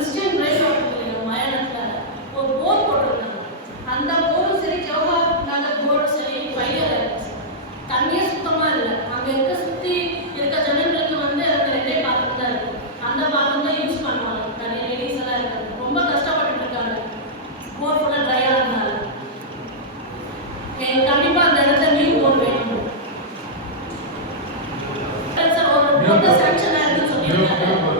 Christian bright hospital மயானத்தில் போர் போட்டிருந்தாங்க அந்த போரும் சரி ஜவஹர் அந்த போரும் சரி ஃபையர் தண்ணியே சுத்தமாக இல்லை. அங்கே இருக்க சுற்றி இருக்க ஜனங்களுக்கு வந்து அந்த ரெண்டே அந்த பாத்திரம் யூஸ் பண்ணுவாங்க. நிறைய லேடிஸ் எல்லாம் இருக்காங்க. ரொம்ப கஷ்டப்பட்டு இருக்காங்க. போர் ஃபுல்லாக ட்ரையாக இருந்தாங்க. கண்டிப்பாக அந்த இடத்துல மீன் போர் வேணும். ஒரு சாங்ஷன் இருக்குன்னு